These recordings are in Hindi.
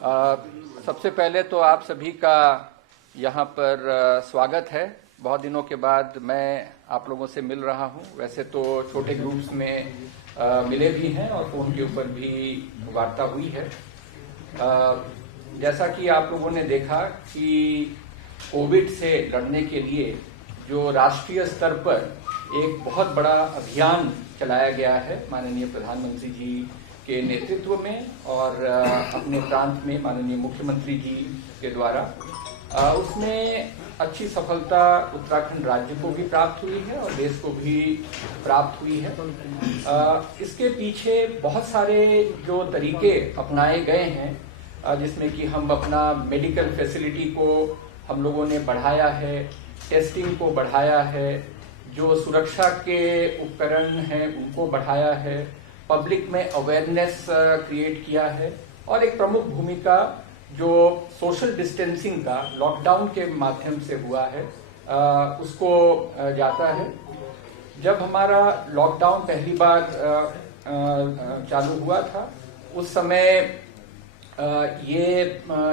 सबसे पहले तो आप सभी का यहाँ पर स्वागत है। बहुत दिनों के बाद मैं आप लोगों से मिल रहा हूँ। वैसे तो छोटे ग्रुप्स में मिले भी हैं और फोन के ऊपर भी वार्ता हुई है। जैसा कि आप लोगों ने देखा कि कोविड से लड़ने के लिए जो राष्ट्रीय स्तर पर एक बहुत बड़ा अभियान चलाया गया है माननीय प्रधानमंत्री जी के नेतृत्व में और अपने प्रांत में माननीय मुख्यमंत्री जी के द्वारा, उसमें अच्छी सफलता उत्तराखंड राज्य को भी प्राप्त हुई है और देश को भी प्राप्त हुई है। इसके पीछे बहुत सारे जो तरीके अपनाए गए हैं, जिसमें कि हम अपना मेडिकल फैसिलिटी को हम लोगों ने बढ़ाया है, टेस्टिंग को बढ़ाया है, जो सुरक्षा के उपकरण हैं उनको बढ़ाया है, पब्लिक में अवेयरनेस क्रिएट किया है और एक प्रमुख भूमिका जो सोशल डिस्टेंसिंग का लॉकडाउन के माध्यम से हुआ है उसको जाता है। जब हमारा लॉकडाउन पहली बार चालू हुआ था उस समय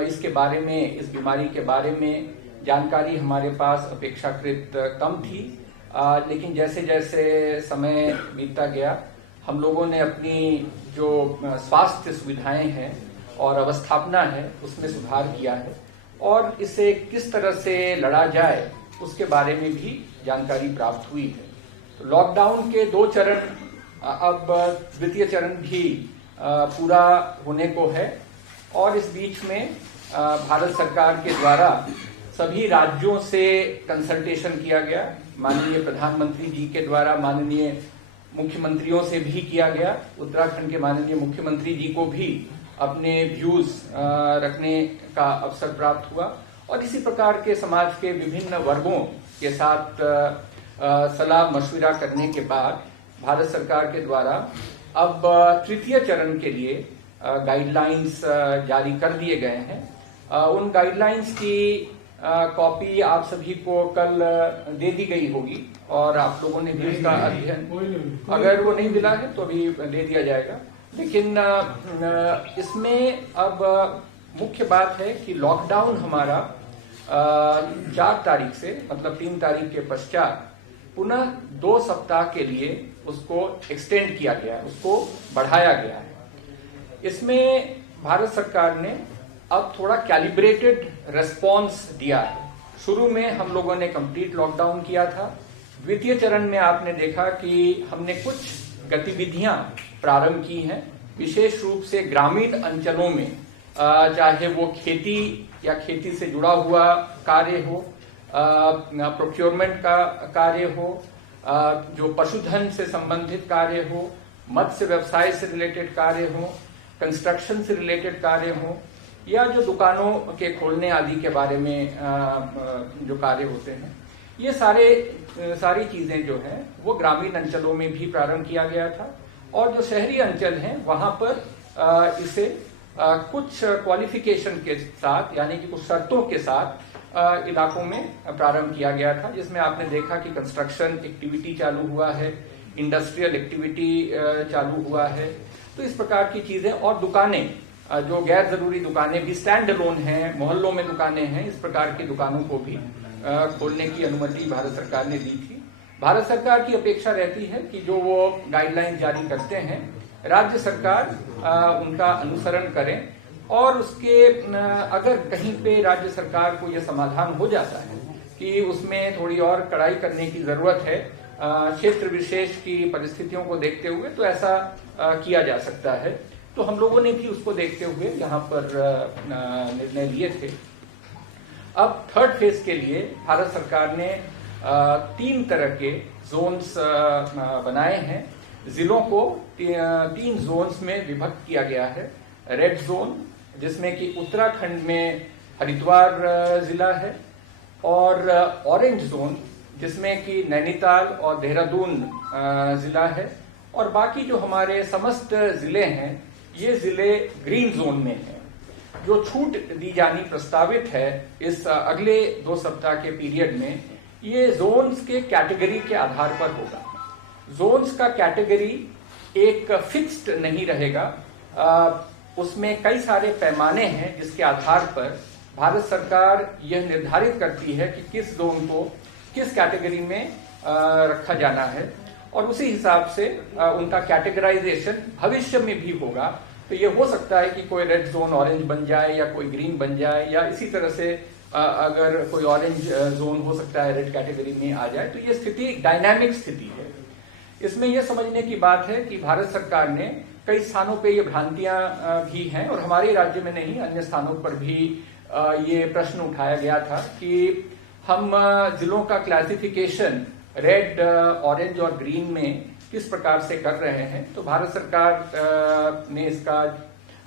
इसके बारे में, इस बीमारी के बारे में जानकारी हमारे पास अपेक्षाकृत कम थी, लेकिन जैसे जैसे समय बीतता गया हम लोगों ने अपनी जो स्वास्थ्य सुविधाएं हैं और अवस्थापना है उसमें सुधार किया है और इसे किस तरह से लड़ा जाए उसके बारे में भी जानकारी प्राप्त हुई है। तो लॉकडाउन के 2 चरण, अब द्वितीय चरण भी पूरा होने को है और इस बीच में भारत सरकार के द्वारा सभी राज्यों से कंसल्टेशन किया गया। माननीय प्रधानमंत्री जी के द्वारा माननीय मुख्यमंत्रियों से भी किया गया। उत्तराखंड के माननीय मुख्यमंत्री जी को भी अपने व्यूज रखने का अवसर प्राप्त हुआ और इसी प्रकार के समाज के विभिन्न वर्गों के साथ सलाह मशविरा करने के बाद भारत सरकार के द्वारा अब तृतीय चरण के लिए गाइडलाइंस जारी कर दिए गए हैं। उन गाइडलाइंस की कॉपी आप सभी को कल दे दी गई होगी और आप लोगों ने भी इसका अध्ययन, अगर वो नहीं मिला है तो अभी दे दिया जाएगा। लेकिन इसमें अब मुख्य बात है कि लॉकडाउन हमारा 4 तारीख से, मतलब 3 तारीख के पश्चात पुनः 2 सप्ताह के लिए उसको एक्सटेंड किया गया, उसको बढ़ाया गया है। इसमें भारत सरकार ने अब थोड़ा कैलिब्रेटेड रेस्पॉन्स दिया है। शुरू में हम लोगों ने कंप्लीट लॉकडाउन किया था। द्वितीय चरण में आपने देखा कि हमने कुछ गतिविधियां प्रारंभ की हैं, विशेष रूप से ग्रामीण अंचलों में, चाहे वो खेती या खेती से जुड़ा हुआ कार्य हो, प्रोक्योरमेंट का कार्य हो, जो पशुधन से संबंधित कार्य हो, मत्स्य व्यवसाय से रिलेटेड कार्य हो, कंस्ट्रक्शन से रिलेटेड कार्य हो, या जो दुकानों के खोलने आदि के बारे में जो कार्य होते हैं, ये सारी चीजें जो हैं वो ग्रामीण अंचलों में भी प्रारंभ किया गया था और जो शहरी अंचल हैं वहां पर इसे कुछ क्वालिफिकेशन के साथ, यानी कि कुछ शर्तों के साथ इलाकों में प्रारंभ किया गया था, जिसमें आपने देखा कि कंस्ट्रक्शन एक्टिविटी चालू हुआ है, इंडस्ट्रियल एक्टिविटी चालू हुआ है। तो इस प्रकार की चीजें, और दुकानें, जो गैर जरूरी दुकानें भी स्टैंड अलोन हैं, मोहल्लों में दुकानें हैं, इस प्रकार की दुकानों को भी खोलने की अनुमति भारत सरकार ने दी थी। भारत सरकार की अपेक्षा रहती है कि जो वो गाइडलाइन जारी करते हैं राज्य सरकार उनका अनुसरण करें और उसके अगर कहीं पे राज्य सरकार को यह समाधान हो जाता है कि उसमें थोड़ी और कड़ाई करने की जरूरत है क्षेत्र विशेष की परिस्थितियों को देखते हुए, तो ऐसा किया जा सकता है। तो हम लोगों ने भी उसको देखते हुए यहाँ पर निर्णय लिए थे। अब 3rd फेज के लिए भारत सरकार ने 3 तरह के जोन्स बनाए हैं। जिलों को 3 जोन्स में विभक्त किया गया है। रेड जोन, जिसमें कि उत्तराखंड में हरिद्वार जिला है, और ऑरेंज जोन, जिसमें कि नैनीताल और देहरादून जिला है, और बाकी जो हमारे समस्त जिले हैं ये जिले ग्रीन जोन में हैं। जो छूट दी जानी प्रस्तावित है इस अगले 2 सप्ताह के पीरियड में, ये जोन्स के कैटेगरी के आधार पर होगा। जोन्स का कैटेगरी एक फिक्स्ड नहीं रहेगा। उसमें कई सारे पैमाने हैं जिसके आधार पर भारत सरकार यह निर्धारित करती है कि किस जोन को किस कैटेगरी में रखा जाना है, और उसी हिसाब से उनका कैटेगराइजेशन भविष्य में भी होगा। तो ये हो सकता है कि कोई रेड जोन ऑरेंज बन जाए या कोई ग्रीन बन जाए, या इसी तरह से अगर कोई ऑरेंज जोन हो सकता है रेड कैटेगरी में आ जाए। तो ये स्थिति डायनामिक स्थिति है। इसमें यह समझने की बात है कि भारत सरकार ने कई स्थानों पे ये भ्रांतियां भी हैं, और हमारे राज्य में नहीं अन्य स्थानों पर भी ये प्रश्न उठाया गया था कि हम जिलों का क्लासिफिकेशन रेड, ऑरेंज और ग्रीन में किस प्रकार से कर रहे हैं। तो भारत सरकार ने इसका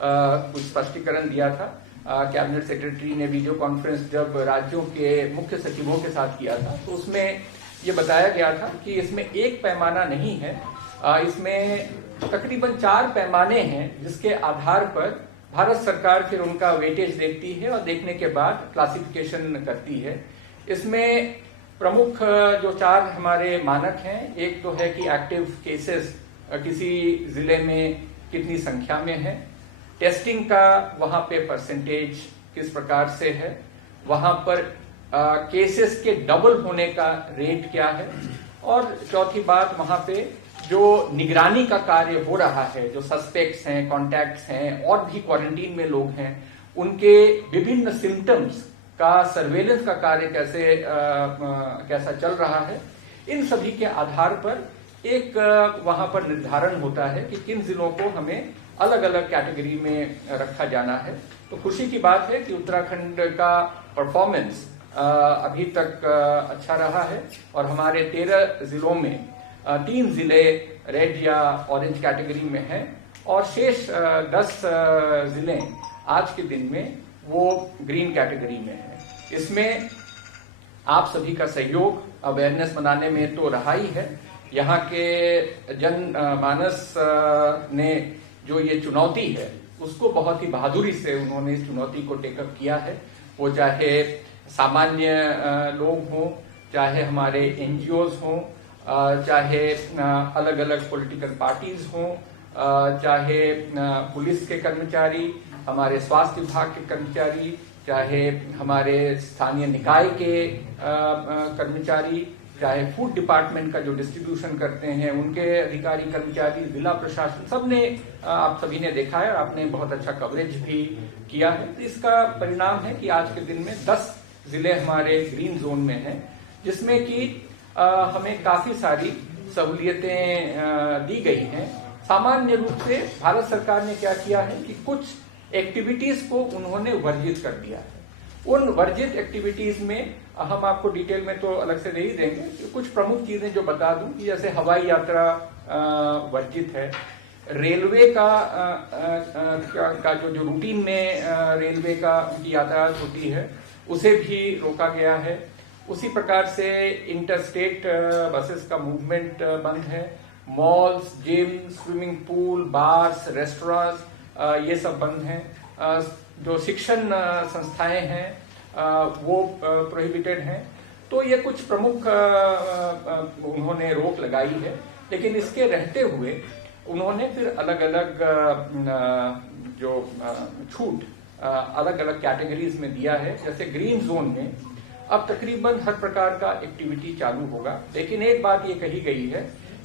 कुछ स्पष्टीकरण दिया था। कैबिनेट सेक्रेटरी ने वीडियो कॉन्फ्रेंस जब राज्यों के मुख्य सचिवों के साथ किया था, तो उसमें ये बताया गया था कि इसमें एक पैमाना नहीं है, इसमें तकरीबन 4 पैमाने हैं जिसके आधार पर भारत सरकार फिर उनका वेटेज देखती है और देखने के बाद क्लासिफिकेशन करती है। इसमें प्रमुख जो 4 हमारे मानक हैं, एक तो है कि एक्टिव केसेस किसी जिले में कितनी संख्या में है, टेस्टिंग का वहां पे परसेंटेज किस प्रकार से है, वहां पर केसेस के डबल होने का रेट क्या है, और चौथी बात वहां पे जो निगरानी का कार्य हो रहा है, जो सस्पेक्ट्स हैं, कॉन्टैक्ट्स हैं और भी क्वारंटीन में लोग हैं, उनके विभिन्न सिम्टम्स का सर्वेलेंस का कार्य कैसा चल रहा है। इन सभी के आधार पर एक वहां पर निर्धारण होता है कि किन जिलों को हमें अलग अलग कैटेगरी में रखा जाना है। तो खुशी की बात है कि उत्तराखंड का परफॉर्मेंस अभी तक अच्छा रहा है, और हमारे 13 जिलों में 3 जिले रेड या ऑरेंज कैटेगरी में हैं, और शेष 10 जिले आज के दिन में वो ग्रीन कैटेगरी में हैं। इसमें आप सभी का सहयोग अवेयरनेस बनाने में तो रहा ही है। यहाँ के जनमानस ने जो ये चुनौती है उसको बहुत ही बहादुरी से उन्होंने इस चुनौती को टेकअप किया है। वो चाहे सामान्य लोग हों, चाहे हमारे एनजीओज हों, चाहे अलग अलग पॉलिटिकल पार्टीज हों, चाहे पुलिस के कर्मचारी, हमारे स्वास्थ्य विभाग के कर्मचारी, चाहे हमारे स्थानीय निकाय के कर्मचारी, चाहे फूड डिपार्टमेंट का जो डिस्ट्रीब्यूशन करते हैं उनके अधिकारी कर्मचारी, जिला प्रशासन, सबने आप सभी ने देखा है और आपने बहुत अच्छा कवरेज भी किया है। तो इसका परिणाम है कि आज के दिन में 10 जिले हमारे ग्रीन जोन में हैं, जिसमें कि हमें काफी सारी सहूलियतें दी गई हैं। सामान्य रूप से भारत सरकार ने क्या किया है कि कुछ एक्टिविटीज को उन्होंने वर्जित कर दिया है। उन वर्जित एक्टिविटीज में हम आपको डिटेल में तो अलग से नहीं देंगे, कुछ प्रमुख चीजें जो बता दूं कि जैसे हवाई यात्रा वर्जित है, रेलवे का जो रूटीन में रेलवे का की यातायात होती है उसे भी रोका गया है। उसी प्रकार से इंटरस्टेट बसेस का मूवमेंट बंद है। Malls, gym, swimming pool, bars, restaurants ये सब बंद हैं। जो शिक्षण संस्थाएं हैं वो प्रोहिबिटेड हैं। तो ये कुछ प्रमुख उन्होंने रोक लगाई है, लेकिन इसके रहते हुए उन्होंने फिर अलग अलग जो छूट अलग अलग कैटेगरीज में दिया है। जैसे ग्रीन जोन में अब तकरीबन हर प्रकार का एक्टिविटी चालू होगा, लेकिन एक बात ये कही गई है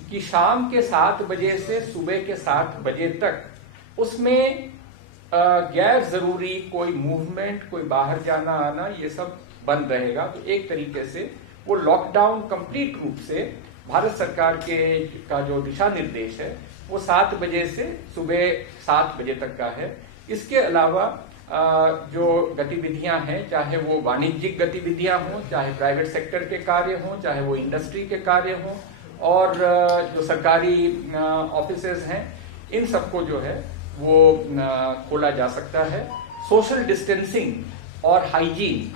कि शाम के 7 बजे से सुबह के 7 बजे तक उसमें गैर जरूरी कोई मूवमेंट, कोई बाहर जाना आना, ये सब बंद रहेगा। तो एक तरीके से वो लॉकडाउन कंप्लीट रूप से भारत सरकार का जो दिशा निर्देश है वो 7 बजे से सुबह 7 बजे तक का है। इसके अलावा जो गतिविधियां हैं, चाहे वो वाणिज्यिक गतिविधियां हों, चाहे प्राइवेट सेक्टर के कार्य हों, चाहे वो इंडस्ट्री के कार्य हों, और जो सरकारी ऑफिसेज हैं, इन सबको जो है वो खोला जा सकता है। सोशल डिस्टेंसिंग और हाइजीन,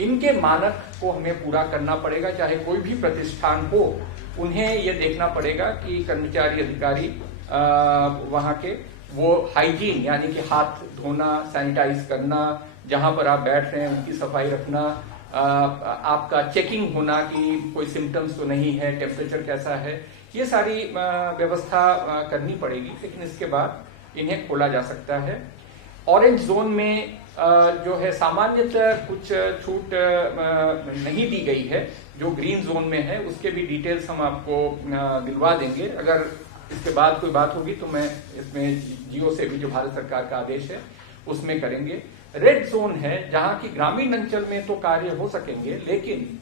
इनके मानक को हमें पूरा करना पड़ेगा। चाहे कोई भी प्रतिष्ठान हो, उन्हें ये देखना पड़ेगा कि कर्मचारी अधिकारी वहां के वो हाइजीन यानी कि हाथ धोना, सैनिटाइज करना, जहां पर आप बैठ रहे हैं उनकी सफाई रखना, आपका चेकिंग होना कि कोई सिम्टम्स तो नहीं है, टेम्परेचर कैसा है, ये सारी व्यवस्था करनी पड़ेगी। लेकिन इसके बाद इन्हें खोला जा सकता है। ऑरेंज जोन में जो है सामान्यतः कुछ छूट नहीं दी गई है, जो ग्रीन जोन में है उसके भी डिटेल्स हम आपको दिलवा देंगे। अगर इसके बाद कोई बात होगी तो मैं इसमें जियो से भी जो भारत सरकार का आदेश है उसमें करेंगे। रेड जोन है जहां की ग्रामीण अंचल में तो कार्य हो सकेंगे, लेकिन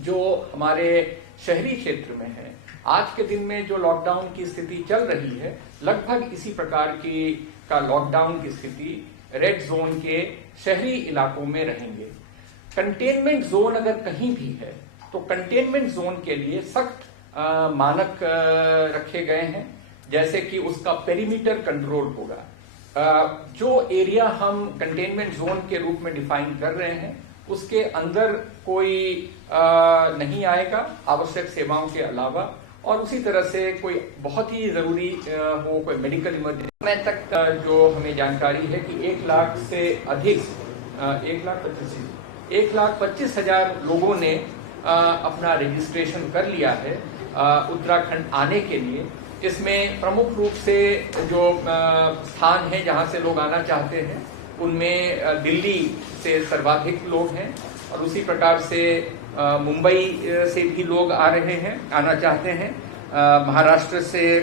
जो हमारे शहरी क्षेत्र में है, आज के दिन में जो लॉकडाउन की स्थिति चल रही है, लगभग इसी प्रकार की का लॉकडाउन की स्थिति रेड जोन के शहरी इलाकों में रहेंगे। कंटेनमेंट जोन अगर कहीं भी है तो कंटेनमेंट जोन के लिए सख्त मानक रखे गए हैं, जैसे कि उसका पेरीमीटर कंट्रोल होगा। जो एरिया हम कंटेनमेंट जोन के रूप में डिफाइन कर रहे हैं उसके अंदर कोई नहीं आएगा आवश्यक सेवाओं के अलावा, और उसी तरह से कोई बहुत ही जरूरी हो, कोई मेडिकल इमरजेंसी समय तक जो हमें जानकारी है कि 1 लाख से अधिक 1,25,000 लोगों ने अपना रजिस्ट्रेशन कर लिया है उत्तराखंड आने के लिए। इसमें प्रमुख रूप से जो स्थान है जहां से लोग आना चाहते हैं उनमें दिल्ली से सर्वाधिक लोग हैं, और उसी प्रकार से मुंबई से भी लोग आना चाहते हैं। महाराष्ट्र से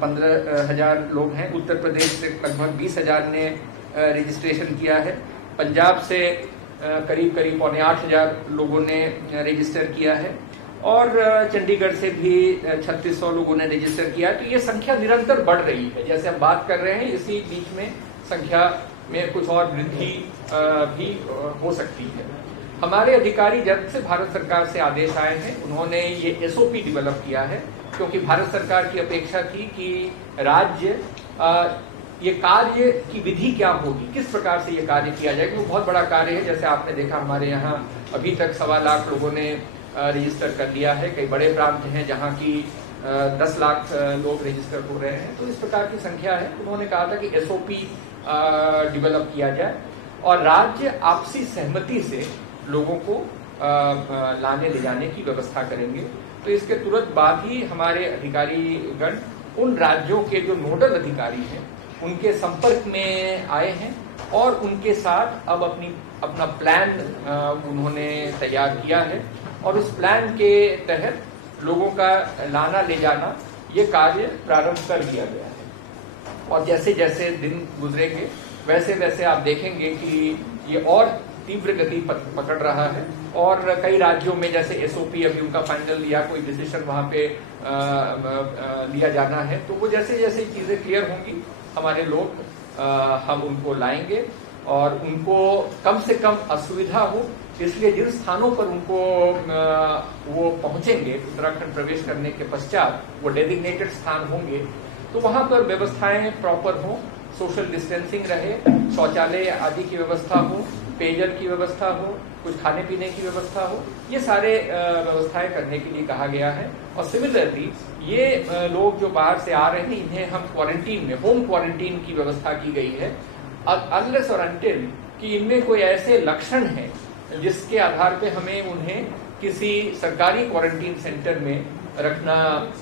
15,000 लोग हैं, उत्तर प्रदेश से लगभग 20,000 ने रजिस्ट्रेशन किया है, पंजाब से करीब 8,000 लोगों ने रजिस्टर किया है, और चंडीगढ़ से भी 3,600 लोगों ने रजिस्टर किया है। तो ये संख्या निरंतर बढ़ रही है। जैसे हम बात कर रहे हैं इसी बीच में संख्या में कुछ और वृद्धि भी हो सकती है। हमारे अधिकारी जब से भारत सरकार से आदेश आए हैं उन्होंने ये एसओपी डेवलप किया है, क्योंकि भारत सरकार की अपेक्षा थी कि राज्य ये कार्य की विधि क्या होगी, किस प्रकार से ये कार्य किया जाएगा। वो बहुत बड़ा कार्य है। जैसे आपने देखा हमारे यहाँ अभी तक 1.25 लाख लोगों ने रजिस्टर कर लिया है। कई बड़े प्रांत हैं जहाँ की 10 लाख लोग रजिस्टर हो रहे हैं। तो इस प्रकार की संख्या है। उन्होंने कहा था कि एसओपी डेवलप किया जाए और राज्य आपसी सहमति से लोगों को लाने ले जाने की व्यवस्था करेंगे। तो इसके तुरंत बाद ही हमारे अधिकारीगण उन राज्यों के जो नोडल अधिकारी हैं उनके संपर्क में आए हैं और उनके साथ अब अपना प्लान उन्होंने तैयार किया है, और उस प्लान के तहत लोगों का लाना ले जाना ये कार्य प्रारंभ कर दिया गया है। और जैसे जैसे दिन गुजरेंगे वैसे वैसे आप देखेंगे कि ये और तीव्र गति पकड़ रहा है, और कई राज्यों में जैसे एसओपी अभी उनका फाइनल लिया, कोई डिसीजन वहां पे लिया जाना है, तो वो जैसे जैसे चीजें क्लियर होंगी हमारे लोग हम उनको लाएंगे और उनको कम से कम असुविधा हो, इसलिए जिन स्थानों पर उनको वो पहुंचेंगे उत्तराखंड प्रवेश करने के पश्चात वो डेजिग्नेटेड स्थान होंगे, तो वहां पर व्यवस्थाएं प्रॉपर हो, सोशल डिस्टेंसिंग रहे, शौचालय आदि की व्यवस्था हो, पेयजल की व्यवस्था हो, कुछ खाने पीने की व्यवस्था हो, ये सारे व्यवस्थाएं करने के लिए कहा गया है। और सिमिलरली ये लोग जो बाहर से आ रहे हैं इन्हें हम क्वारंटीन में, होम क्वारंटीन की व्यवस्था की गई है अनलेस और अनटिल कि इनमें कोई ऐसे लक्षण हैं जिसके आधार पे हमें उन्हें किसी सरकारी क्वारंटीन सेंटर में रखना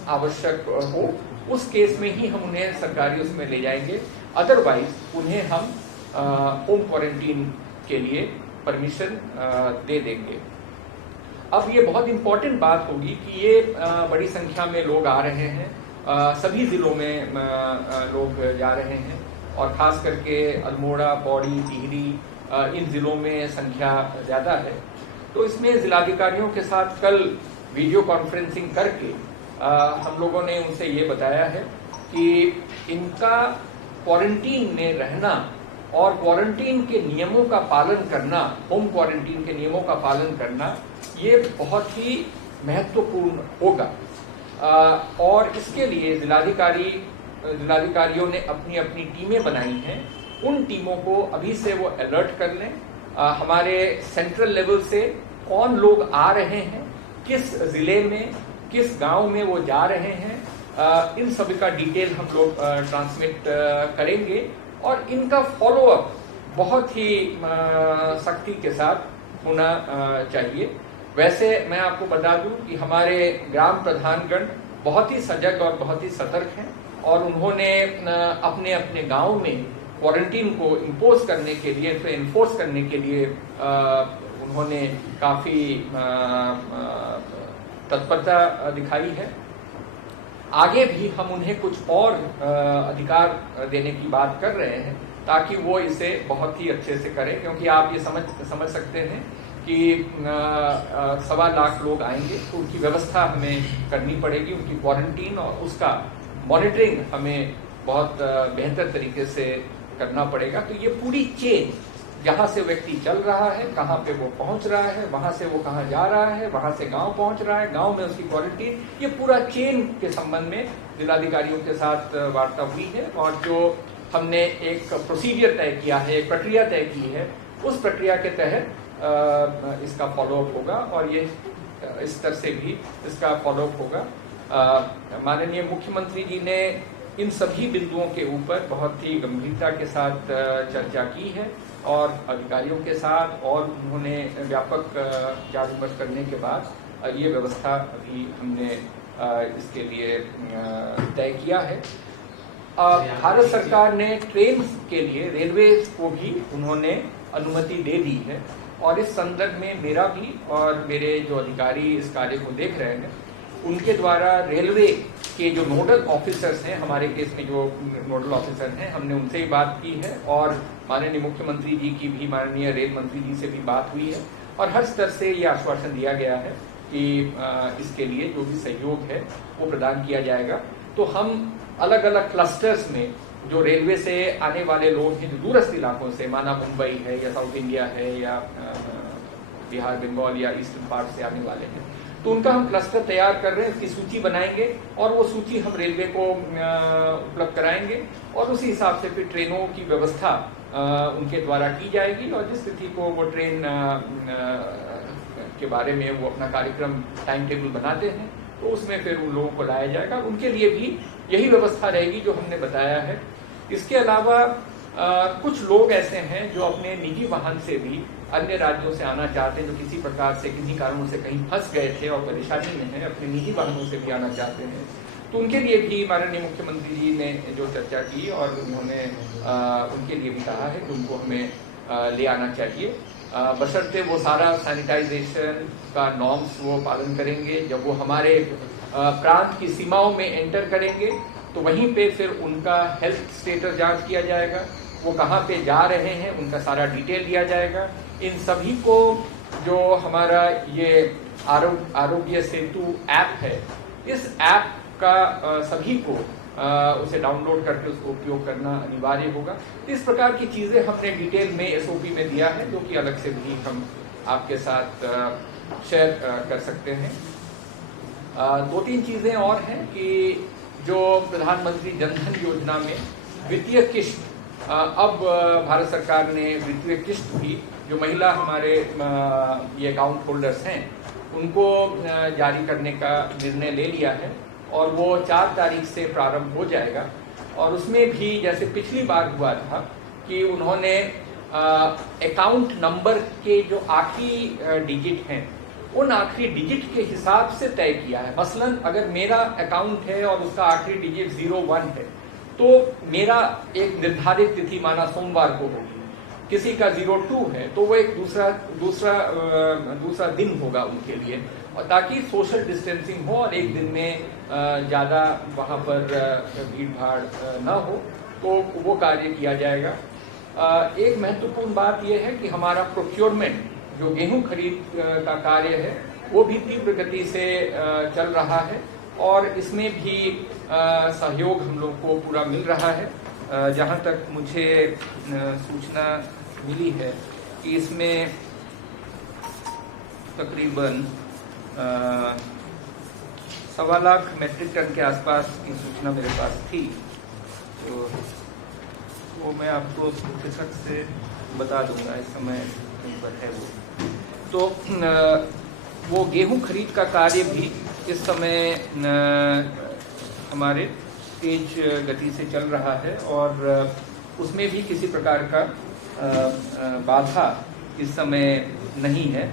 आवश्यक हो, उस केस में ही हम उन्हें सरकारी उसमें ले जाएंगे। अदरवाइज उन्हें हम होम क्वारंटीन के लिए परमिशन दे देंगे। अब ये बहुत इंपॉर्टेंट बात होगी कि ये बड़ी संख्या में लोग आ रहे हैं, सभी जिलों में लोग जा रहे हैं, और खास करके अल्मोड़ा, पौड़ी, टिहरी इन जिलों में संख्या ज्यादा है। तो इसमें जिलाधिकारियों के साथ कल वीडियो कॉन्फ्रेंसिंग करके हम लोगों ने उनसे ये बताया है कि इनका क्वारंटीन में रहना और क्वारंटीन के नियमों का पालन करना, होम क्वारंटीन के नियमों का पालन करना, ये बहुत ही महत्वपूर्ण होगा। और इसके लिए जिलाधिकारियों ने अपनी अपनी टीमें बनाई हैं। उन टीमों को अभी से वो अलर्ट कर लें। हमारे सेंट्रल लेवल से कौन लोग आ रहे हैं, किस जिले में, किस गांव में वो जा रहे हैं, इन सभी का डिटेल हम लोग ट्रांसमिट करेंगे, और इनका फॉलोअप बहुत ही सख्ती के साथ होना चाहिए। वैसे मैं आपको बता दूं कि हमारे ग्राम प्रधानगण बहुत ही सजग और बहुत ही सतर्क हैं, और उन्होंने अपने अपने गांव में क्वारंटीन को इम्पोज करने के लिए, इन्फोर्स करने के लिए उन्होंने काफी तत्परता दिखाई है। आगे भी हम उन्हें कुछ और अधिकार देने की बात कर रहे हैं ताकि वो इसे बहुत ही अच्छे से करें, क्योंकि आप ये समझ सकते हैं कि 1.25 लाख लोग आएंगे तो उनकी व्यवस्था हमें करनी पड़ेगी, उनकी क्वारंटीन और उसका मॉनिटरिंग हमें बहुत बेहतर तरीके से करना पड़ेगा। तो ये पूरी चेन, जहां से व्यक्ति चल रहा है, कहाँ पे वो पहुंच रहा है, वहां से वो कहाँ जा रहा है, वहां से गांव पहुंच रहा है, गांव में उसकी क्वारंटीन, ये पूरा चेन के संबंध में जिलाधिकारियों के साथ वार्ता हुई है। और जो हमने एक प्रोसीजर तय किया है, एक प्रक्रिया तय की है, उस प्रक्रिया के तहत इसका फॉलोअप होगा और ये इस तरह से भी इसका फॉलोअप होगा। माननीय मुख्यमंत्री जी ने इन सभी बिंदुओं के ऊपर बहुत ही गंभीरता के साथ चर्चा की है और अधिकारियों के साथ, और उन्होंने व्यापक विचार विमर्श करने के बाद ये व्यवस्था अभी हमने इसके लिए तय किया है। भारत सरकार ने ट्रेन के लिए रेलवे को भी उन्होंने अनुमति दे दी है और इस संदर्भ में मेरा भी और मेरे जो अधिकारी इस कार्य को देख रहे हैं उनके द्वारा रेलवे के जो नोडल ऑफिसर्स हैं, हमारे केस में जो नोडल ऑफिसर हैं, हमने उनसे ही बात की है और माननीय मुख्यमंत्री जी की भी माननीय रेल मंत्री जी से भी बात हुई है और हर स्तर से ये आश्वासन दिया गया है कि इसके लिए जो भी सहयोग है वो प्रदान किया जाएगा। तो हम अलग अलग क्लस्टर्स में जो रेलवे से आने वाले लोग हैं, जो दूरस्थ इलाकों से, माना मुंबई है या साउथ इंडिया है या बिहार, बंगाल या ईस्टर्न पार्ट से आने वाले हैं, तो उनका हम क्लस्टर तैयार कर रहे हैं, उसकी सूची बनाएंगे और वो सूची हम रेलवे को उपलब्ध कराएंगे और उसी हिसाब से फिर ट्रेनों की व्यवस्था उनके द्वारा की जाएगी और जिस तिथि को वो ट्रेन के बारे में वो अपना कार्यक्रम टाइम टेबल बनाते हैं तो उसमें फिर उन लोगों को लाया जाएगा। उनके लिए भी यही व्यवस्था रहेगी जो हमने बताया है। इसके अलावा कुछ लोग ऐसे हैं जो अपने निजी वाहन से भी अन्य राज्यों से आना चाहते हैं, जो किसी प्रकार से किसी कारणों से कहीं फंस गए थे और परेशानी में हैं, अपने निजी वाहनों से भी आना चाहते हैं, तो उनके लिए भी माननीय मुख्यमंत्री जी ने जो चर्चा की और उन्होंने उनके लिए भी कहा है कि उनको हमें ले आना चाहिए, बशर्ते वो सारा सैनिटाइजेशन का नॉर्म्स वो पालन करेंगे। जब वो हमारे प्रांत की सीमाओं में एंटर करेंगे तो वहीं पे फिर उनका हेल्थ स्टेटस जांच किया जाएगा, वो कहाँ पे जा रहे हैं उनका सारा डिटेल दिया जाएगा। इन सभी को जो हमारा ये आरोग्य सेतु ऐप है, इस ऐप का सभी को उसे डाउनलोड करके उसको उपयोग करना अनिवार्य होगा। इस प्रकार की चीजें हमने डिटेल में एसओपी में दिया है, जो कि अलग से भी हम आपके साथ शेयर कर सकते हैं। 2-3 चीजें और हैं कि जो प्रधानमंत्री जनधन योजना में वित्तीय किस्त, अब भारत सरकार ने वित्तीय किस्त भी जो महिला हमारे ये अकाउंट होल्डर्स हैं उनको जारी करने का निर्णय ले लिया है और वो 4 तारीख से प्रारंभ हो जाएगा। और उसमें भी जैसे पिछली बार हुआ था कि उन्होंने अकाउंट नंबर के जो आखिरी डिजिट हैं उन आखिरी डिजिट के हिसाब से तय किया है। मसलन अगर मेरा अकाउंट है और उसका आखिरी डिजिट 01 है तो मेरा एक निर्धारित तिथि माना सोमवार को होगी, किसी का 02 है तो वो एक दूसरा दिन होगा उनके लिए, और ताकि सोशल डिस्टेंसिंग हो और एक दिन में ज़्यादा वहाँ पर भीड़ भाड़ न हो, तो वो कार्य किया जाएगा। एक महत्वपूर्ण बात यह है कि हमारा प्रोक्योरमेंट जो गेहूं खरीद का कार्य है वो भी तीव्र गति से चल रहा है और इसमें भी सहयोग हम लोग को पूरा मिल रहा है। जहाँ तक मुझे सूचना मिली है कि इसमें तकरीबन 1.25 लाख मेट्रिक टन के आसपास की सूचना मेरे पास थी, तो वो मैं आपको प्रतिशत से बता दूंगा, इस समय पर है वो। तो वो गेहूं खरीद का कार्य भी इस समय हमारे तेज गति से चल रहा है और उसमें भी किसी प्रकार का बाधा इस समय नहीं है।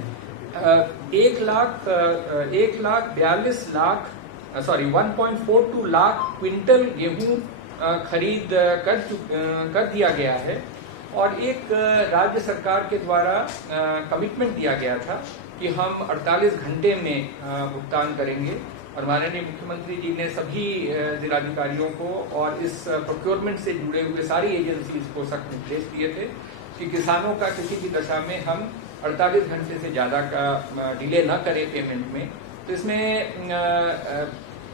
1.42 लाख 1.42 लाख क्विंटल गेहूं खरीद कर दिया गया है और एक राज्य सरकार के द्वारा कमिटमेंट दिया गया था कि हम 48 घंटे में भुगतान करेंगे और माननीय मुख्यमंत्री जी ने सभी जिलाधिकारियों को और इस प्रोक्योरमेंट से जुड़े हुए सारी एजेंसीज को सख्त निर्देश दिए थे कि किसानों का किसी भी दशा में हम 48 घंटे से ज़्यादा का डिले न करें पेमेंट में। तो इसमें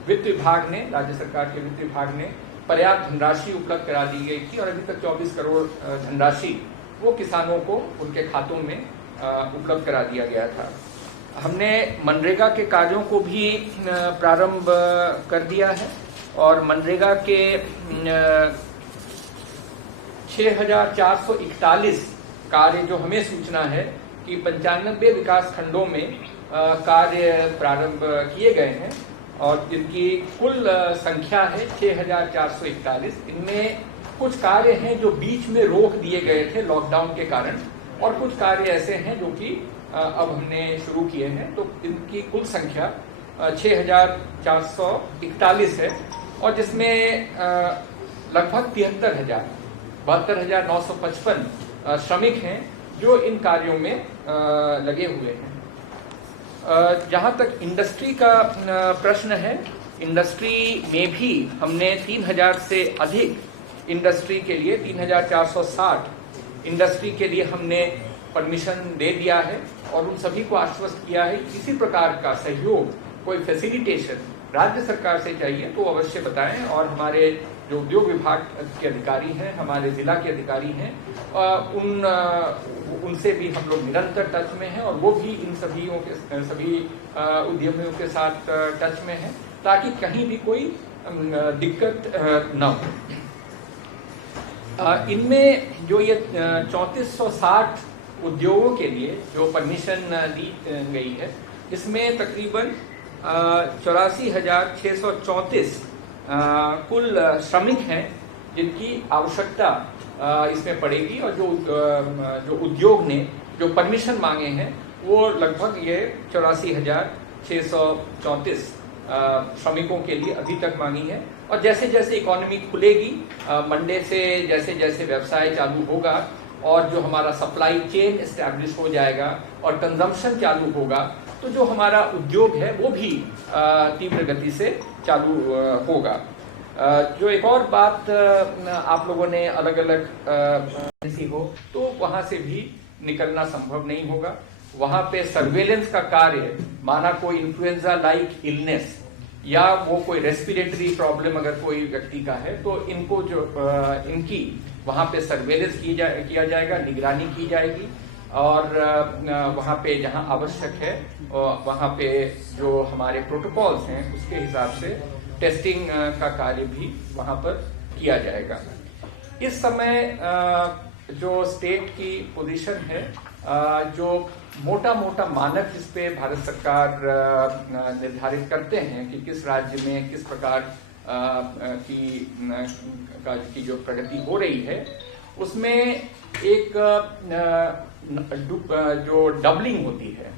वित्त विभाग ने, राज्य सरकार के वित्त विभाग ने पर्याप्त धनराशि उपलब्ध करा दी गई थी और अभी तक 24 करोड़ धनराशि वो किसानों को उनके खातों में उपलब्ध करा दिया गया था। हमने मनरेगा के कार्यों को भी प्रारंभ कर दिया है और मनरेगा के 6,441 कार्य जो हमें सूचना है कि 95 विकास खंडों में कार्य प्रारंभ किए गए हैं और जिनकी कुल संख्या है 6,441। इनमें कुछ कार्य हैं जो बीच में रोक दिए गए थे लॉकडाउन के कारण और कुछ कार्य ऐसे हैं जो कि अब हमने शुरू किए हैं। तो इनकी कुल संख्या 6,441 है और जिसमें लगभग 72,955 श्रमिक हैं जो इन कार्यों में लगे हुए हैं। जहां तक इंडस्ट्री का प्रश्न है, इंडस्ट्री में भी हमने 3,000 से अधिक इंडस्ट्री के लिए 3,460 इंडस्ट्री के लिए हमने परमिशन दे दिया है और उन सभी को आश्वस्त किया है किसी प्रकार का सहयोग, कोई फैसिलिटेशन राज्य सरकार से चाहिए तो अवश्य बताएं। और हमारे जो उद्योग विभाग के अधिकारी हैं, हमारे जिला के अधिकारी हैं, उनसे भी हम लोग निरंतर टच में हैं और वो भी इन सभी उद्यमियों के साथ टच में हैं ताकि कहीं भी कोई दिक्कत न हो। इनमें जो ये 3460 उद्योगों के लिए जो परमिशन दी गई है, इसमें तकरीबन 84,634 कुल श्रमिक हैं जिनकी आवश्यकता इसमें पड़ेगी और जो उद्योग ने जो परमिशन मांगे हैं वो लगभग ये 84,634 श्रमिकों के लिए अभी तक मांगी है। और जैसे जैसे इकोनॉमी खुलेगी, मंडे से जैसे जैसे व्यवसाय चालू होगा और जो हमारा सप्लाई चेन एस्टैब्लिश हो जाएगा और कंजम्पशन चालू होगा तो जो हमारा उद्योग है वो भी तीव्र गति से चालू होगा। जो एक और बात आप लोगों ने अलग अलग ऐसी हो तो वहां से भी निकलना संभव नहीं होगा। वहां पे सर्वेलेंस का कार्य, माना कोई इन्फ्लुएंजा लाइक इलनेस या वो कोई रेस्पिरेटरी प्रॉब्लम अगर कोई व्यक्ति का है तो इनको जो इनकी वहां पे सर्वेलेंस किया जाएगा, निगरानी की जाएगी और वहां पे जहां आवश्यक है वहां पे जो हमारे प्रोटोकॉल्स हैं उसके हिसाब से टेस्टिंग का कार्य भी वहां पर किया जाएगा। इस समय जो स्टेट की पोजीशन है, जो मोटा मोटा मानक जिस पे भारत सरकार निर्धारित करते हैं कि किस राज्य में किस प्रकार की जो प्रगति हो रही है, उसमें एक जो डबलिंग होती है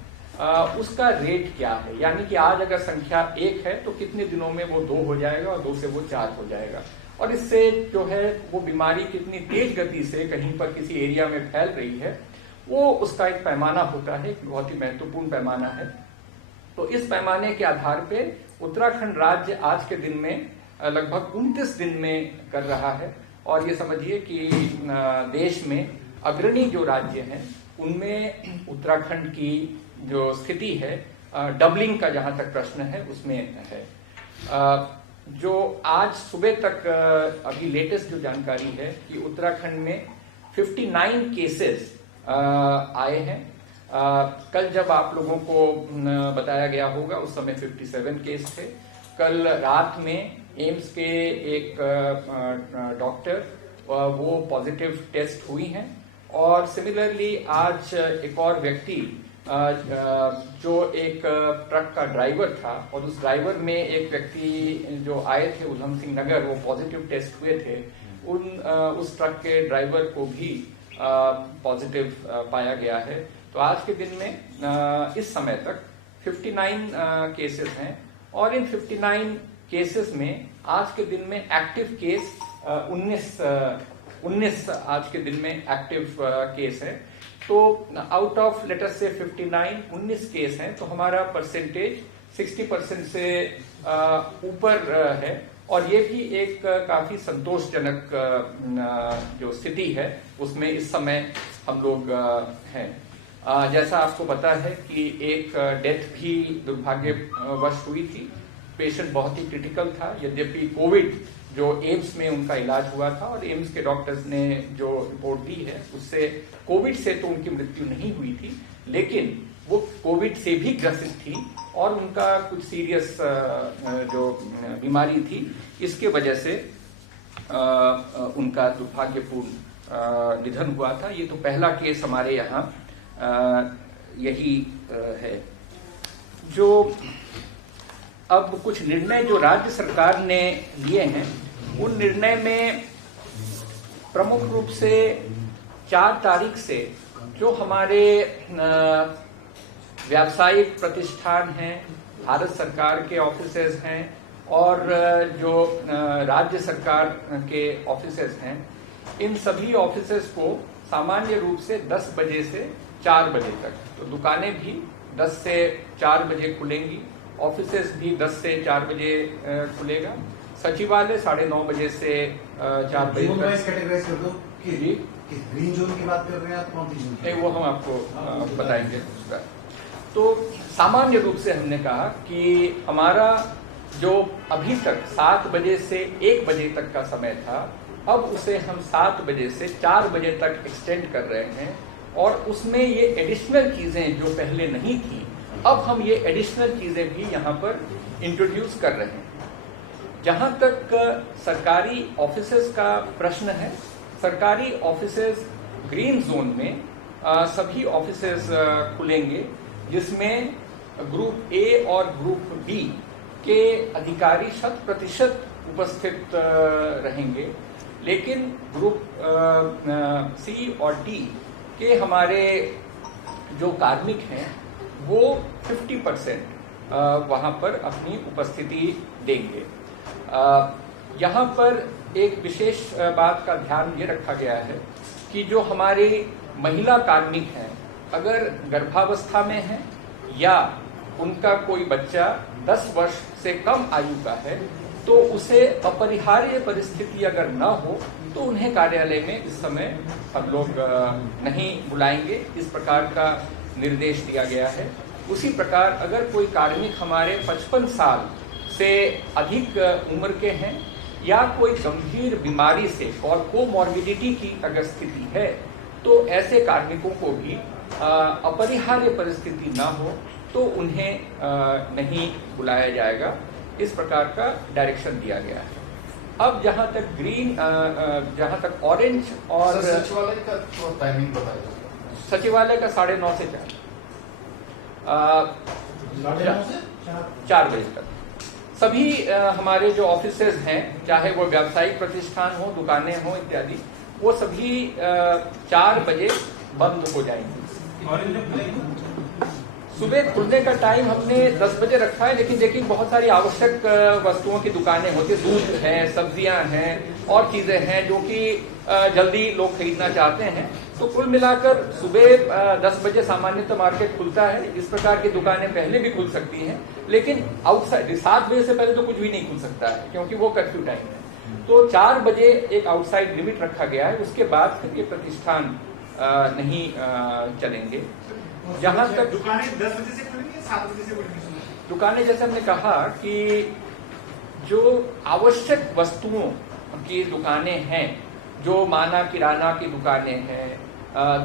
उसका रेट क्या है, यानी कि आज अगर संख्या 1 है तो कितने दिनों में वो 2 हो जाएगा और 2 से वो 4 हो जाएगा। और इससे जो है वो बीमारी कितनी तेज गति से कहीं पर किसी एरिया में फैल रही है वो उसका एक पैमाना होता है, बहुत ही महत्वपूर्ण पैमाना है। तो इस पैमाने के आधार पे उत्तराखंड राज्य आज के दिन में लगभग 29 दिन में कर रहा है और ये समझिए कि देश में अग्रणी जो राज्य हैं उनमें उत्तराखंड की जो स्थिति है डबलिंग का जहां तक प्रश्न है उसमें है। जो आज सुबह तक अभी लेटेस्ट जो जानकारी है कि उत्तराखंड में 59 केसेस आए हैं। कल जब आप लोगों को बताया गया होगा उस समय 57 केस थे। कल रात में एम्स के एक डॉक्टर वो पॉजिटिव टेस्ट हुई हैं और सिमिलरली आज एक और व्यक्ति जो एक ट्रक का ड्राइवर था और उस ड्राइवर में एक व्यक्ति जो आए थे उधम सिंह नगर, वो पॉजिटिव टेस्ट हुए थे। उस ट्रक के ड्राइवर को भी पॉजिटिव पाया गया है। तो आज के दिन में इस समय तक 59 केसेस हैं और इन 59 केसेस में आज के दिन में एक्टिव केस 19 आज के दिन में एक्टिव केस है। तो आउट ऑफ लेट अस से 59 19 केस हैं, तो हमारा परसेंटेज 60% से ऊपर है, और ये भी एक काफी संतोषजनक जो स्थिति है उसमें इस समय हम लोग हैं। जैसा आपको पता है कि एक डेथ भी दुर्भाग्यवश हुई थी। पेशेंट बहुत ही क्रिटिकल था, यद्यपि कोविड जो एम्स में उनका इलाज हुआ था, और एम्स के डॉक्टर्स ने जो रिपोर्ट दी है उससे कोविड से तो उनकी मृत्यु नहीं हुई थी, लेकिन वो कोविड से भी ग्रसित थी और उनका कुछ सीरियस जो बीमारी थी इसके वजह से उनका दुर्भाग्यपूर्ण निधन हुआ था। ये तो पहला केस हमारे यहाँ यही है। जो अब कुछ निर्णय जो राज्य सरकार ने लिए हैं, उन निर्णय में प्रमुख रूप से 4 तारीख से जो हमारे व्यावसायिक प्रतिष्ठान हैं, भारत सरकार के ऑफिसेज हैं और जो राज्य सरकार के ऑफिसेज हैं, इन सभी ऑफिसेज को सामान्य रूप से 10 बजे से 4 बजे तक, तो दुकानें भी 10 से 4 बजे खुलेंगी, ऑफिसेज भी 10 से 4 बजे खुलेगा, सचिवालय 9:30 बजे से 4 बजे तक। जी, ग्रीन जोन की बात कर रहे हैं आप, कौन सी जोन? नहीं, वो हम आपको बताएंगे उसका। तो सामान्य रूप से हमने कहा कि हमारा जो अभी तक 7 बजे से 1 बजे तक का समय था, अब उसे हम 7 बजे से 4 बजे तक एक्सटेंड कर रहे हैं, और उसमें ये एडिशनल चीजें जो पहले नहीं थी, अब हम ये एडिशनल चीजें भी यहाँ पर इंट्रोड्यूस कर रहे हैं। जहां तक सरकारी ऑफिसेज का प्रश्न है, सरकारी ऑफिसेज ग्रीन जोन में सभी ऑफिसेज खुलेंगे, जिसमें ग्रुप ए और ग्रुप बी के अधिकारी 100% उपस्थित रहेंगे, लेकिन ग्रुप सी और डी के हमारे जो कार्मिक हैं वो 50% वहां पर अपनी उपस्थिति देंगे। यहाँ पर एक विशेष बात का ध्यान ये रखा गया है कि जो हमारे महिला कार्मिक हैं, अगर गर्भावस्था में है या उनका कोई बच्चा 10 वर्ष से कम आयु का है, तो उसे अपरिहार्य परिस्थिति अगर न हो तो उन्हें कार्यालय में इस समय हम लोग नहीं बुलाएंगे, इस प्रकार का निर्देश दिया गया है। उसी प्रकार अगर कोई कार्मिक हमारे 55 साल से अधिक उम्र के हैं या कोई गंभीर बीमारी से और कोमॉर्बिडिटी की अगर स्थिति है, तो ऐसे कार्मिकों को भी अपरिहार्य परिस्थिति ना हो तो उन्हें नहीं बुलाया जाएगा, इस प्रकार का डायरेक्शन दिया गया है। अब जहां तक ग्रीन, जहां तक ऑरेंज और सचिवालय का टाइमिंग बताइए। सचिवालय का 9:30 से 4 बजे तक सभी हमारे जो ऑफिसेज हैं, चाहे वो व्यावसायिक प्रतिष्ठान हो, दुकानें हो इत्यादि, वो सभी 4 बजे बंद हो जाएंगे। सुबह खुलने का टाइम हमने 10 बजे रखा है, लेकिन देखिए बहुत सारी आवश्यक वस्तुओं की दुकानें होती है, दूध है, सब्जियां हैं और चीजें हैं जो कि जल्दी लोग खरीदना चाहते हैं। तो कुल मिलाकर सुबह 10 बजे सामान्यतः मार्केट खुलता है, इस प्रकार की दुकानें पहले भी खुल सकती हैं, लेकिन आउटसाइड 7 बजे से पहले तो कुछ भी नहीं खुल सकता है, क्योंकि वो कर्फ्यू टाइम है। तो 4 बजे एक आउटसाइड लिमिट रखा गया है, उसके बाद फिर ये प्रतिष्ठान नहीं चलेंगे। जहां तक दुकानें 10 बजे से खुलेंगी, 7 बजे से खुलेंगी? दुकानें, जैसे हमने कहा कि जो आवश्यक वस्तुओं की दुकानें हैं, जो माना किराना की दुकानें हैं,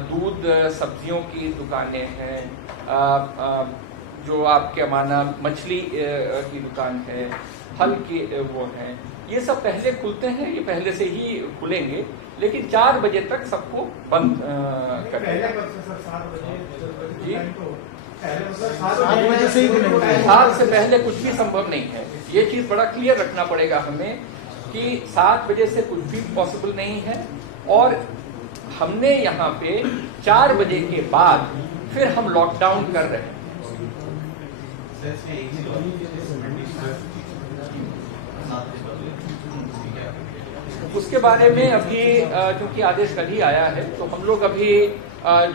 दूध सब्जियों की दुकानें हैं, जो आपके माना मछली की दुकान है, फल की वो हैं, ये सब पहले खुलते हैं, ये पहले से ही खुलेंगे, लेकिन 4 बजे तक सबको बंद कर पहले 7 बजे जी, 7 बजे से ही खुलेंगे। 7 से पहले कुछ भी संभव नहीं है। ये चीज बड़ा क्लियर रखना पड़ेगा हमें कि 7 बजे से कुछ भी पॉसिबल नहीं है, और हमने यहाँ पे 4 बजे के बाद फिर हम लॉकडाउन कर रहे हैं। उसके बारे में अभी चूंकि आदेश कल ही आया है, तो हम लोग अभी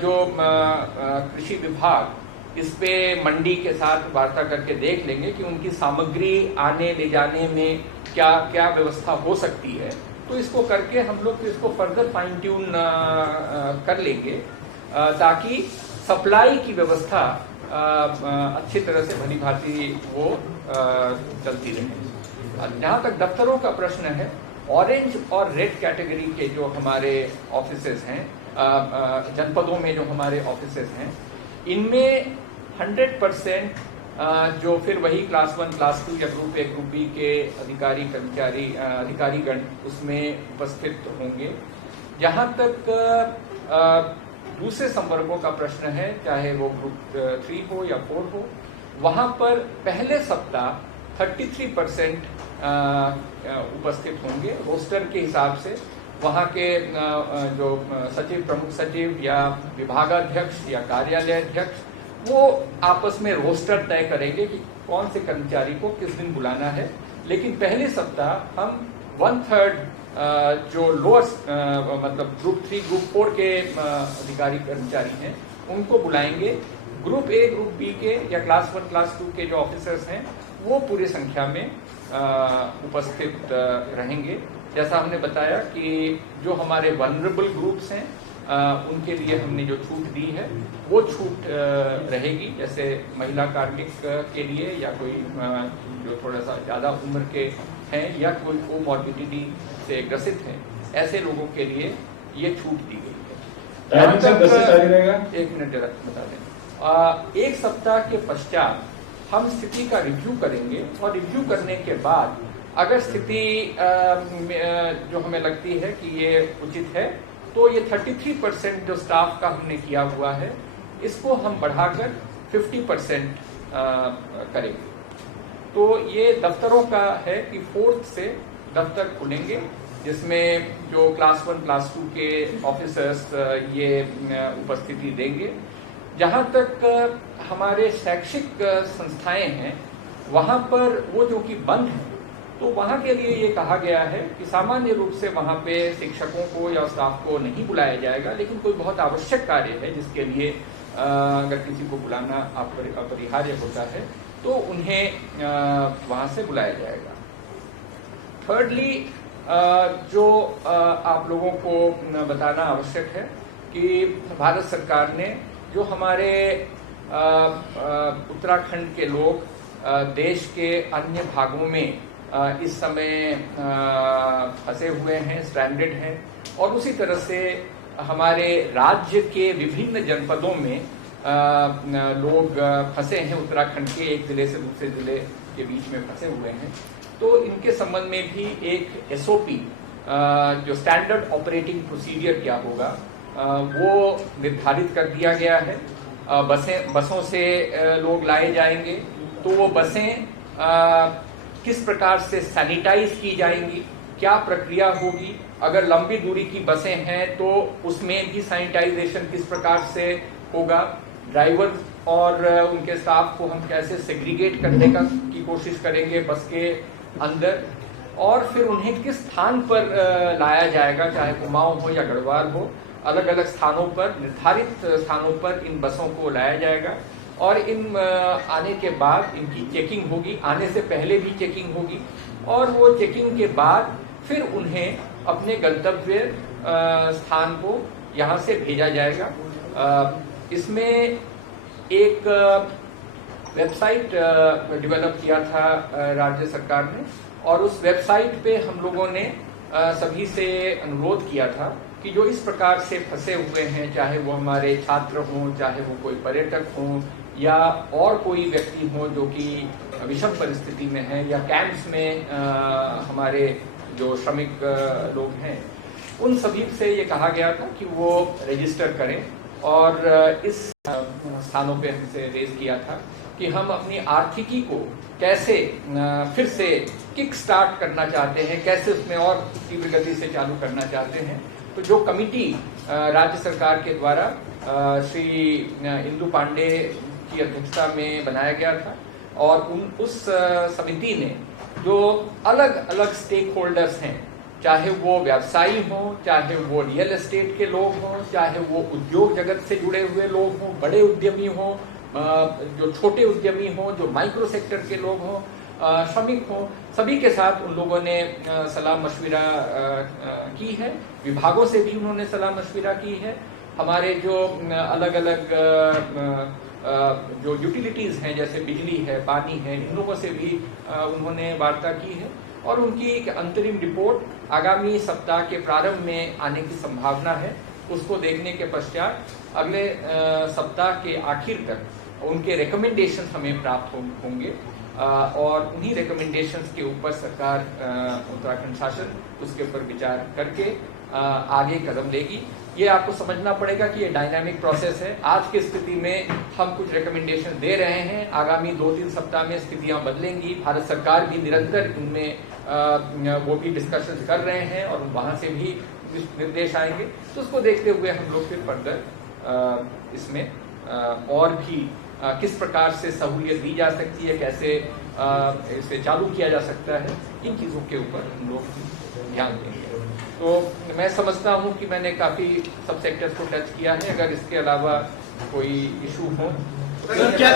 जो कृषि विभाग इस पे मंडी के साथ वार्ता करके देख लेंगे कि उनकी सामग्री आने ले जाने में क्या क्या व्यवस्था हो सकती है। तो इसको करके हम लोग इसको फर्दर फाइन ट्यून कर लेंगे ताकि सप्लाई की व्यवस्था अच्छी तरह से भली भांति वो चलती रहे। जहां तक दफ्तरों का प्रश्न है, ऑरेंज और रेड कैटेगरी के जो हमारे ऑफिसेज हैं, जनपदों में जो हमारे ऑफिसेज हैं, इनमें 100% जो फिर वही क्लास 1, क्लास 2 या ग्रुप ए, ग्रुप बी के अधिकारी कर्मचारी अधिकारीगण उसमें उपस्थित होंगे। जहां तक दूसरे संवर्गों का प्रश्न है, चाहे वो ग्रुप 3 हो या 4 हो, वहां पर पहले सप्ताह 33% उपस्थित होंगे रोस्टर के हिसाब से। वहां के जो सचिव, प्रमुख सचिव या विभागाध्यक्ष या कार्यालय अध्यक्ष वो आपस में रोस्टर तय करेंगे कि कौन से कर्मचारी को किस दिन बुलाना है। लेकिन पहले सप्ताह हम 1/3 जो लोअर मतलब ग्रुप 3, ग्रुप 4 के अधिकारी कर्मचारी हैं उनको बुलाएंगे। ग्रुप ए, ग्रुप बी के या क्लास 1, क्लास 2 के जो ऑफिसर्स हैं वो पूरी संख्या में उपस्थित रहेंगे। जैसा हमने बताया कि जो हमारे वनरेबल ग्रुप्स हैं उनके लिए हमने जो छूट दी है वो छूट रहेगी। जैसे महिला कार्मिक के लिए या कोई जो थोड़ा सा ज्यादा उम्र के हैं या कोई कोमॉर्बिडिटी से ग्रसित हैं, ऐसे लोगों के लिए ये छूट दी गई है। एक मिनट जरा बता दें। एक सप्ताह के पश्चात हम स्थिति का रिव्यू करेंगे और रिव्यू करने के बाद अगर स्थिति जो हमें लगती है कि ये उचित है, तो ये 33% जो स्टाफ का हमने किया हुआ है इसको हम बढ़ाकर 50% करेंगे। तो ये दफ्तरों का है कि 4th से दफ्तर खुलेंगे, जिसमें जो क्लास 1, क्लास 2 के ऑफिसर्स ये उपस्थिति देंगे। जहां तक हमारे शैक्षिक संस्थाएं हैं वहां पर वो जो कि बंद है, तो वहां के लिए ये कहा गया है कि सामान्य रूप से वहां पे शिक्षकों को या स्टाफ को नहीं बुलाया जाएगा, लेकिन कोई बहुत आवश्यक कार्य है जिसके लिए अगर किसी को बुलाना अपरिहार्य होता है तो उन्हें वहां से बुलाया जाएगा। थर्डली, जो आप लोगों को बताना आवश्यक है कि भारत सरकार ने जो हमारे उत्तराखंड के लोग देश के अन्य भागों में इस समय फंसे हुए हैं, स्ट्रैंडेड हैं, और उसी तरह से हमारे राज्य के विभिन्न जनपदों में लोग फंसे हैं, उत्तराखंड के एक जिले से दूसरे जिले के बीच में फंसे हुए हैं। तो इनके संबंध में भी एक SOP जो स्टैंडर्ड ऑपरेटिंग प्रोसीजर क्या होगा वो निर्धारित कर दिया गया है। बसों से लोग लाए जाएंगे, तो वो बसें किस प्रकार से सैनिटाइज की जाएंगी, क्या प्रक्रिया होगी। अगर लंबी दूरी की बसें हैं तो उसमें भी सैनिटाइजेशन किस प्रकार से होगा। ड्राइवर और उनके स्टाफ को हम कैसे सेग्रीगेट करने की कोशिश करेंगे बस के अंदर, और फिर उन्हें किस स्थान पर लाया जाएगा, चाहे कुमाऊं हो या गढ़वाल हो, अलग अलग स्थानों पर, निर्धारित स्थानों पर इन बसों को लाया जाएगा। और इन आने के बाद इनकी चेकिंग होगी, आने से पहले भी चेकिंग होगी, और वो चेकिंग के बाद फिर उन्हें अपने गंतव्य स्थान को यहाँ से भेजा जाएगा। इसमें एक वेबसाइट डेवलप किया था राज्य सरकार ने, और उस वेबसाइट पे हम लोगों ने सभी से अनुरोध किया था कि जो इस प्रकार से फंसे हुए हैं, चाहे वो हमारे छात्र हों, चाहे वो कोई पर्यटक हों, या और कोई व्यक्ति हो जो कि विषम परिस्थिति में है, या कैंप्स में हमारे जो श्रमिक लोग हैं, उन सभी से ये कहा गया था कि वो रजिस्टर करें। और इस स्थानों पे हमसे रेज किया था कि हम अपनी आर्थिकी को कैसे फिर से किक स्टार्ट करना चाहते हैं, कैसे उसमें और तीव्र गति से चालू करना चाहते हैं। तो जो कमिटी राज्य सरकार के द्वारा श्री इंदु पांडे की अध्यक्षता में बनाया गया था, और उस समिति ने जो अलग अलग स्टेक होल्डर्स हैं चाहे वो व्यवसायी हों, चाहे वो रियल एस्टेट के लोग हों, चाहे वो उद्योग जगत से जुड़े हुए लोग हों, बड़े उद्यमी हों, जो छोटे उद्यमी हों, जो माइक्रो सेक्टर के लोग हों, श्रमिक हों, सभी के साथ उन लोगों ने सलाह मशविरा की है। विभागों से भी उन्होंने सलाह मशविरा की है। हमारे जो अलग अलग जो यूटिलिटीज हैं, जैसे बिजली है, पानी है, इन लोगों से भी उन्होंने वार्ता की है और उनकी एक अंतरिम रिपोर्ट आगामी सप्ताह के प्रारंभ में आने की संभावना है। उसको देखने के पश्चात अगले सप्ताह के आखिर तक उनके रिकमेंडेशन हमें प्राप्त होंगे और उन्हीं रिकमेंडेशंस के ऊपर सरकार उत्तराखंड शासन उसके ऊपर विचार करके आगे कदम लेगी। ये आपको समझना पड़ेगा कि ये डायनामिक प्रोसेस है। आज की स्थिति में हम कुछ रिकमेंडेशन दे रहे हैं, आगामी 2-3 सप्ताह में स्थितियां बदलेंगी। भारत सरकार भी निरंतर इनमें वो भी डिस्कशन कर रहे हैं और वहां से भी निर्देश आएंगे। तो उसको देखते हुए हम लोग फिर फर्दर इसमें और भी किस प्रकार से सहूलियत दी जा सकती है, कैसे इसे चालू किया जा सकता है, इन चीज़ों के ऊपर हम लोग ध्यान देंगे। तो मैं समझता हूं कि मैंने काफ़ी सब सेक्टर्स को टच किया है। अगर इसके अलावा कोई इशू हो सर, क्या